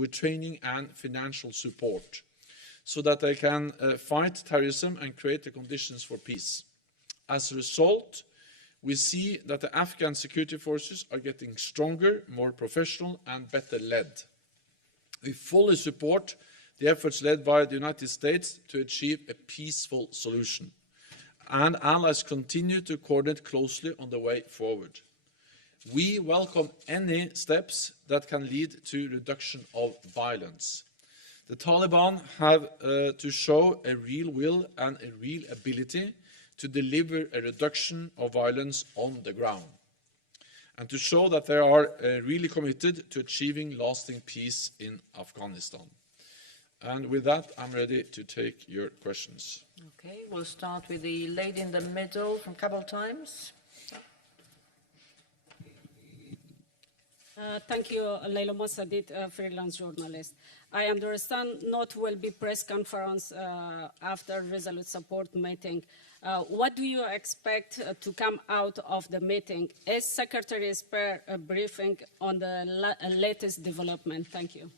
with training and financial support so that they can fight terrorism and create the conditions for peace. As a result, we see that the Afghan security forces are getting stronger, more professional, and better led. We fully support the efforts led by the United States to achieve a peaceful solution, and allies continue to coordinate closely on the way forward. We welcome any steps that can lead to reduction of violence. The Taliban have to show a real will and a real ability to deliver a reduction of violence on the ground, and to show that they are really committed to achieving lasting peace in Afghanistan. And with that, I'm ready to take your questions. Okay, we'll start with the lady in the middle from Kabul Times. Thank you, Leila Mossadegh, freelance journalist. I understand not will be press conference after Resolute Support meeting. What do you expect to come out of the meeting? Is Secretary Spare briefing on the latest development? Thank you.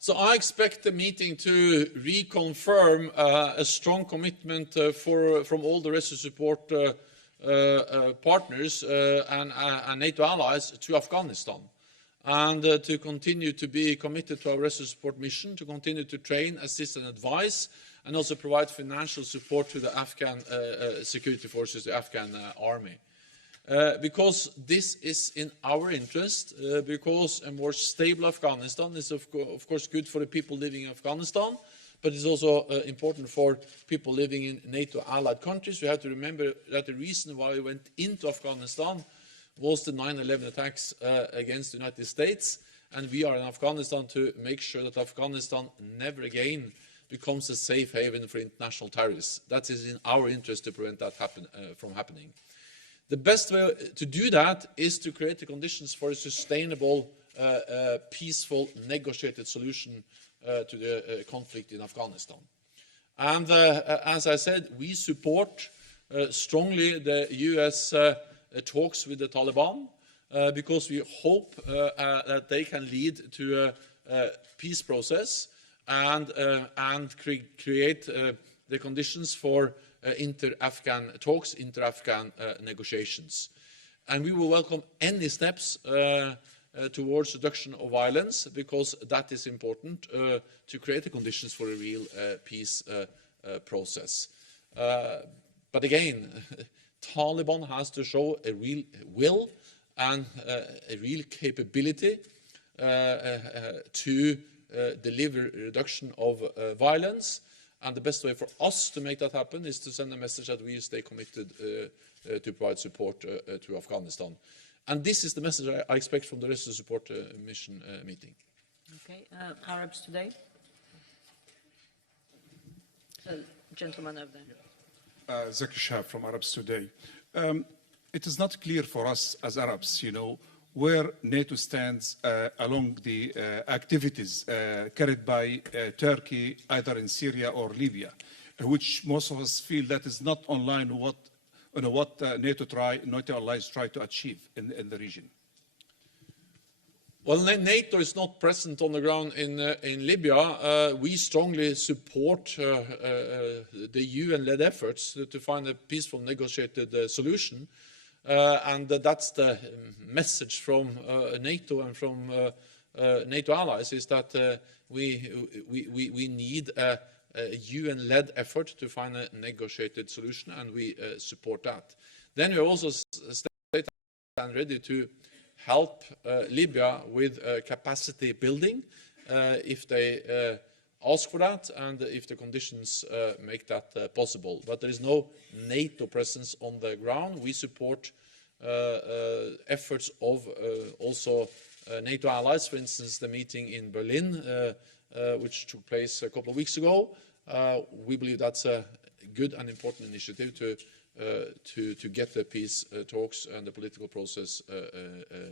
So I expect the meeting to reconfirm a strong commitment from all the Resolute Support partners and NATO allies to Afghanistan, and to continue to be committed to our Resolute Support mission, to continue to train, assist and advise, and also provide financial support to the Afghan security forces, the Afghan army. Because this is in our interest, because a more stable Afghanistan is of course good for the people living in Afghanistan, but it's also important for people living in NATO allied countries. We have to remember that the reason why we went into Afghanistan was the 9/11 attacks against the United States, and we are in Afghanistan to make sure that Afghanistan never again becomes a safe haven for international terrorists. That is in our interest to prevent that from happening. The best way to do that is to create the conditions for a sustainable, peaceful, negotiated solution to the conflict in Afghanistan. And as I said, we support strongly the US talks with the Taliban because we hope that they can lead to a peace process and create the conditions for inter-Afghan talks, inter-Afghan negotiations. And we will welcome any steps towards reduction of violence, because that is important to create the conditions for a real peace process. But again, Taliban has to show a real will and a real capability to deliver reduction of violence. And the best way for us to make that happen is to send a message that we stay committed to provide support to Afghanistan. And this is the message I expect from the Resolute Support mission meeting. Okay, Arabs Today. Gentleman over there. Zaki Shah from Arabs Today. It is not clear for us as Arabs, where NATO stands along the activities carried by Turkey, either in Syria or Libya, which most of us feel that is not online what NATO allies try to achieve in the region. Well, NATO is not present on the ground in Libya. We strongly support the UN-led efforts to find a peaceful, negotiated solution. And that's the message from NATO and from NATO allies, is that we need a UN-led effort to find a negotiated solution, and we support that. Then we are also and ready to help Libya with capacity building if they ask for that, and if the conditions make that possible. But there is no NATO presence on the ground. We support efforts of also NATO allies, for instance, the meeting in Berlin, which took place a couple of weeks ago. We believe that's a good and important initiative to get the peace talks and the political process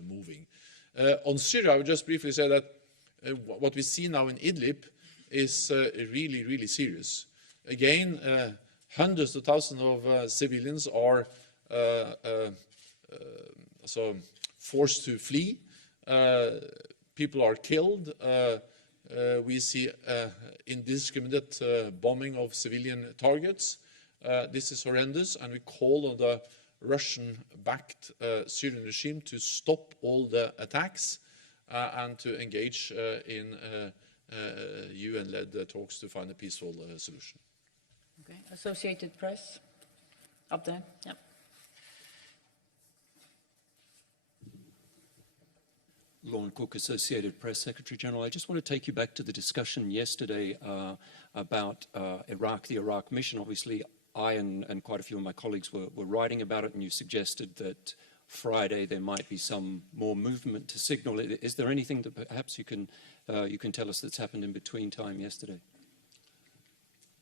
moving. On Syria, I would just briefly say that what we see now in Idlib is really, really serious. Again, hundreds of thousands of civilians are forced to flee. people are killed. We see indiscriminate bombing of civilian targets. This is horrendous, and we call on the Russian-backed Syrian regime to stop all the attacks and to engage in UN-led talks to find a peaceful solution. Okay. Associated Press, up there. Yep. Lorne Cook, Associated Press, Secretary General. I just want to take you back to the discussion yesterday about Iraq, the Iraq mission. Obviously, I and quite a few of my colleagues were writing about it, and you suggested that Friday there might be some more movement to signal. Is there anything that perhaps you can tell us that's happened in between time yesterday?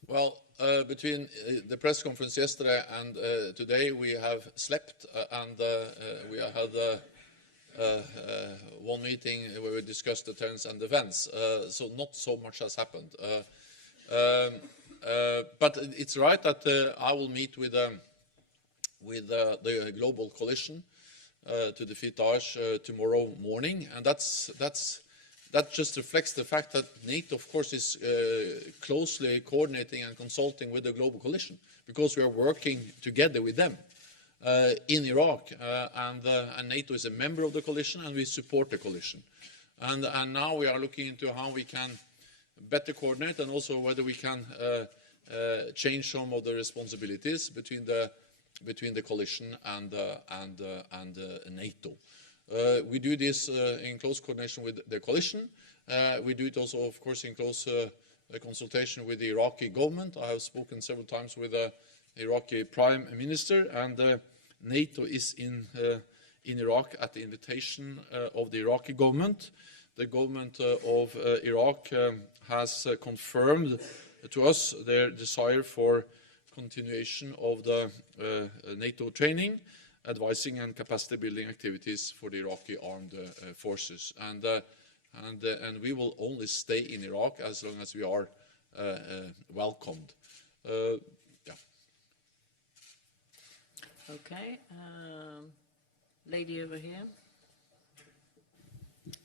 Well, between the press conference yesterday and today, we have slept and we have had one meeting where we discussed deterrence and defense. So not so much has happened. But it's right that I will meet with the global coalition to defeat Daesh tomorrow morning, and that just reflects the fact that NATO, of course, is closely coordinating and consulting with the global coalition, because we are working together with them in Iraq, and NATO is a member of the coalition, and we support the coalition. And now we are looking into how we can better coordinate, and also whether we can change some of the responsibilities between the coalition and NATO. We do this in close coordination with the coalition. We do it also, of course, in close consultation with the Iraqi government. I have spoken several times with the Iraqi Prime Minister, and NATO is in Iraq at the invitation of the Iraqi government. The government of Iraq has confirmed to us their desire for continuation of the NATO training, advising and capacity building activities for the Iraqi armed forces. And we will only stay in Iraq as long as we are welcomed. Yeah. Okay. Lady over here.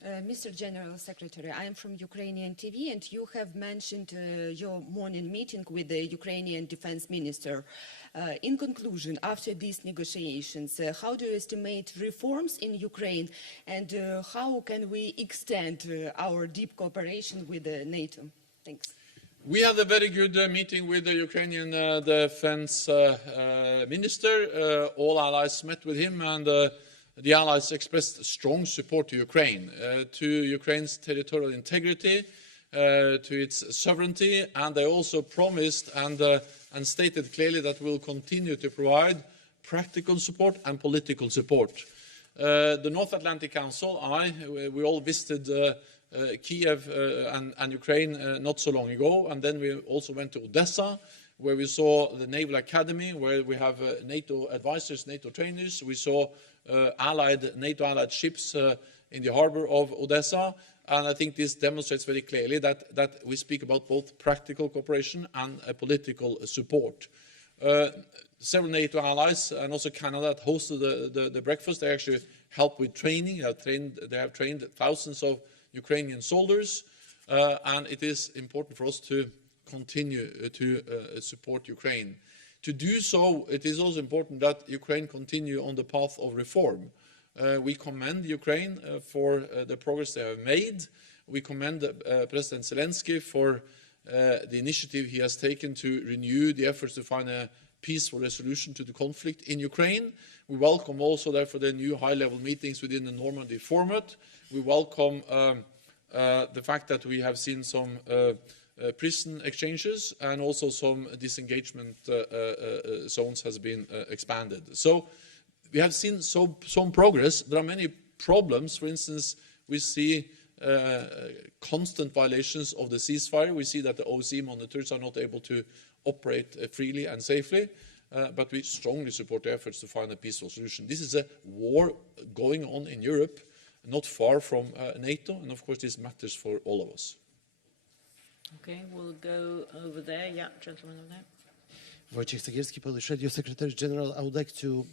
Mr. General Secretary, I am from Ukrainian TV, and you have mentioned your morning meeting with the Ukrainian Defense Minister. In conclusion, after these negotiations, how do you estimate reforms in Ukraine, and how can we extend our deep cooperation with NATO? Thanks. We had a very good meeting with the Ukrainian Defense Minister. All allies met with him, and the allies expressed strong support to Ukraine, to Ukraine's territorial integrity, to its sovereignty, and they also promised and stated clearly that we will continue to provide practical support and political support. The North Atlantic Council, we all visited Kiev and Ukraine not so long ago, and then we also went to Odessa, where we saw the Naval Academy, where we have NATO advisors, NATO trainers. We saw NATO-allied ships in the harbor of Odessa, and I think this demonstrates very clearly that we speak about both practical cooperation and political support. Several NATO allies and also Canada that hosted the breakfast, they actually helped with training. They have trained thousands of Ukrainian soldiers, and it is important for us to continue to support Ukraine. To do so, it is also important that Ukraine continue on the path of reform. We commend Ukraine for the progress they have made. We commend President Zelensky for the initiative he has taken to renew the efforts to find a peaceful resolution to the conflict in Ukraine. We welcome also, therefore, the new high-level meetings within the Normandy format. We welcome the fact that we have seen some prison exchanges, and also some disengagement zones has been expanded. So we have seen some progress. There are many problems. For instance, we see constant violations of the ceasefire. We see that the OSCE monitors are not able to operate freely and safely, but we strongly support the efforts to find a peaceful solution. This is a war going on in Europe, not far from NATO, and of course this matters for all of us. Okay, we'll go over there. Yeah, gentleman over there. Wojciech Cegielski, Polish Radio Secretary General. I would like to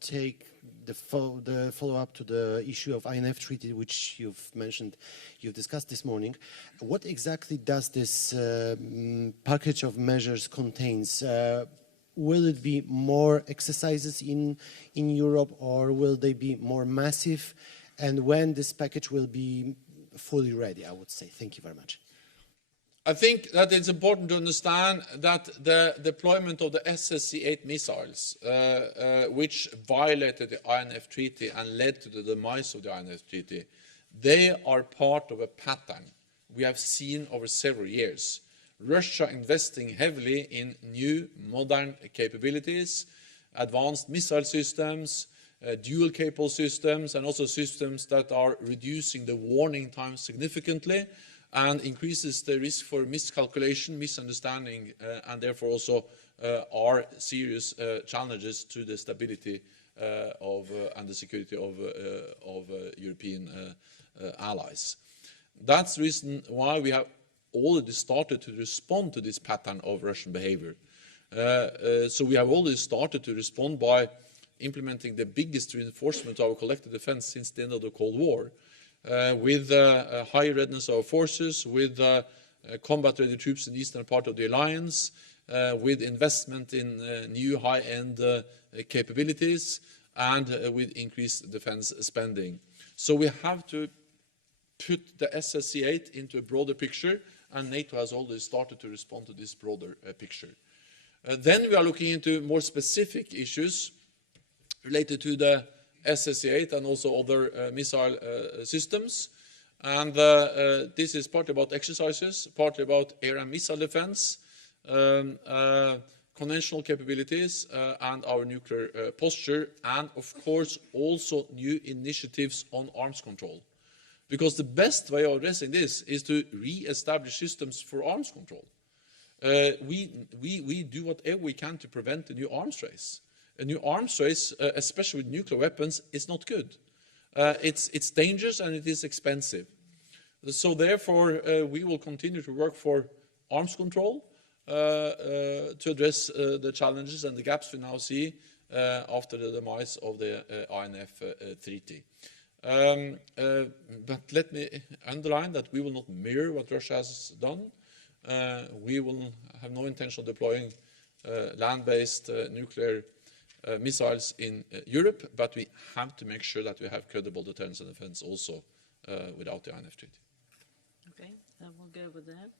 take the follow-up to the issue of INF Treaty, which you've mentioned, you've discussed this morning. What exactly does this package of measures contains? Will it be more exercises in Europe, or will they be more massive? And when this package will be fully ready, I would say. Thank you very much. I think that it's important to understand that the deployment of the SSC-8 missiles, which violated the INF Treaty and led to the demise of the INF Treaty, they are part of a pattern we have seen over several years. Russia investing heavily in new modern capabilities, advanced missile systems, dual-capable systems, and also systems that are reducing the warning time significantly, and increases the risk for miscalculation, misunderstanding, and therefore also are serious challenges to the stability and the security of European allies. That's the reason why we have already started to respond to this pattern of Russian behavior. So we have already started to respond by implementing the biggest reinforcement of our collective defense since the end of the Cold War, with high readiness of our forces, with combat-ready troops in the eastern part of the alliance, with investment in new high-end capabilities, and with increased defense spending. So we have to put the SSC-8 into a broader picture, and NATO has already started to respond to this broader picture. Then we are looking into more specific issues related to the SSC-8 and also other missile systems. And this is partly about exercises, partly about air and missile defense, conventional capabilities, and our nuclear posture, and of course also new initiatives on arms control. Because the best way of addressing this is to re-establish systems for arms control. We do whatever we can to prevent a new arms race. A new arms race, especially with nuclear weapons, is not good. It's dangerous and it is expensive. So therefore, we will continue to work for arms control to address the challenges and the gaps we now see after the demise of the INF Treaty. But let me underline that we will not mirror what Russia has done. We will have no intention of deploying land-based nuclear missiles in Europe, but we have to make sure that we have credible deterrence and defense also without the INF Treaty. Okay, then we'll go over there.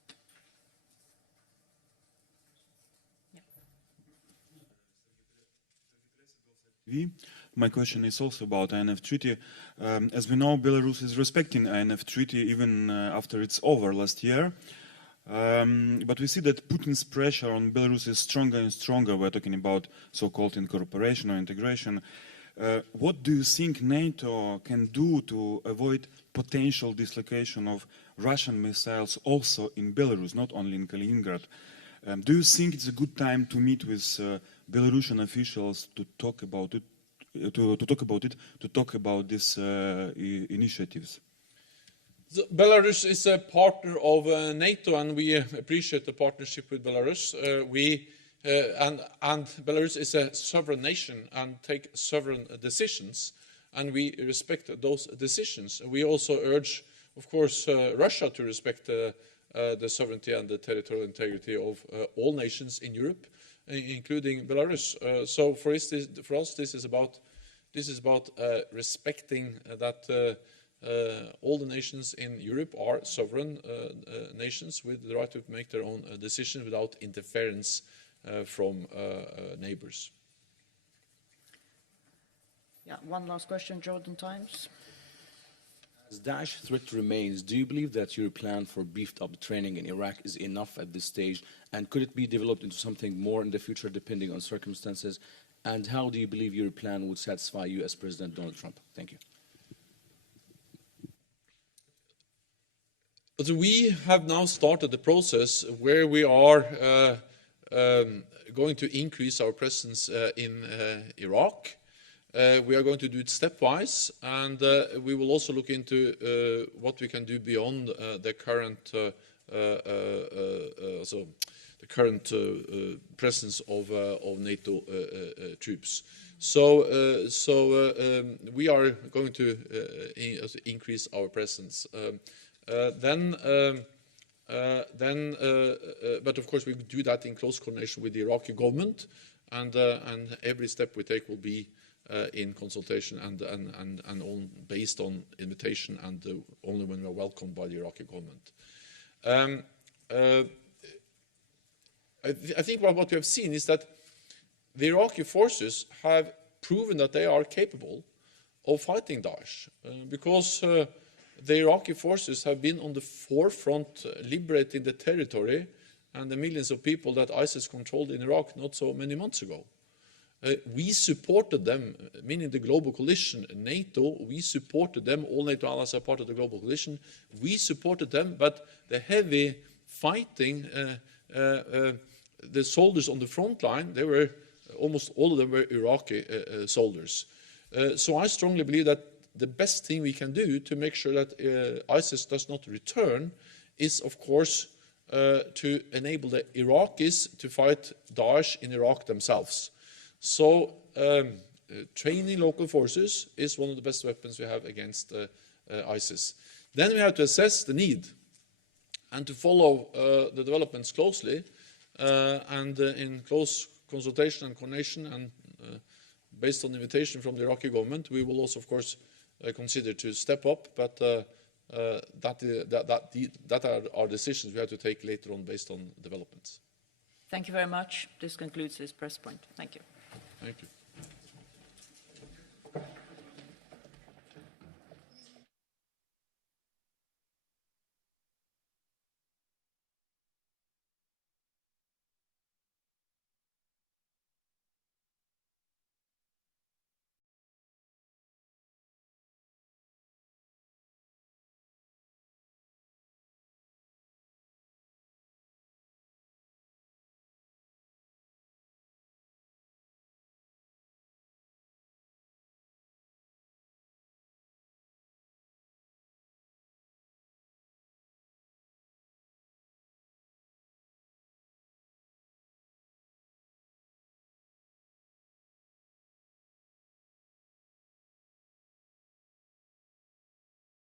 My question is also about INF Treaty. As we know, Belarus is respecting INF Treaty even after it's over last year. But we see that Putin's pressure on Belarus is stronger and stronger. We're talking about so-called incorporation or integration. What do you think NATO can do to avoid potential dislocation of Russian missiles also in Belarus, not only in Kaliningrad? Do you think it's a good time to meet with Belarusian officials to talk about it, to talk about these initiatives? Belarus is a partner of NATO, and we appreciate the partnership with Belarus. And Belarus is a sovereign nation and take sovereign decisions, and we respect those decisions. We also urge, of course, Russia to respect the sovereignty and the territorial integrity of all nations in Europe, including Belarus. So for us, this is about respecting that. All the nations in Europe are sovereign nations with the right to make their own decisions without interference from neighbors. Yeah, one last question, Jordan Times. As Daesh threat remains, do you believe that your plan for beefed-up training in Iraq is enough at this stage, and could it be developed into something more in the future depending on circumstances? And how do you believe your plan would satisfy U.S. President Donald Trump? Thank you. So we have now started the process where we are going to increase our presence in Iraq. We are going to do it stepwise, and we will also look into what we can do beyond the current current presence of NATO troops. So we are going to increase our presence. But of course we do that in close coordination with the Iraqi government, and every step we take will be in consultation and based on invitation, and only when we are welcomed by the Iraqi government. I think what we have seen is that the Iraqi forces have proven that they are capable of fighting Daesh, because the Iraqi forces have been on the forefront liberating the territory and the millions of people that ISIS controlled in Iraq not so many months ago. We supported them, meaning the global coalition, NATO, we supported them, all NATO allies are part of the global coalition, we supported them, but the heavy fighting, the soldiers on the front line, they were, almost all of them were Iraqi soldiers. So I strongly believe that the best thing we can do to make sure that ISIS does not return is, of course, to enable the Iraqis to fight Daesh in Iraq themselves. So training local forces is one of the best weapons we have against ISIS. Then we have to assess the need and to follow the developments closely, and in close consultation and coordination, and based on invitation from the Iraqi government, we will also, of course, consider to step up, but that are our decisions we have to take later on based on developments. Thank you very much. This concludes this press point. Thank you. Thank you.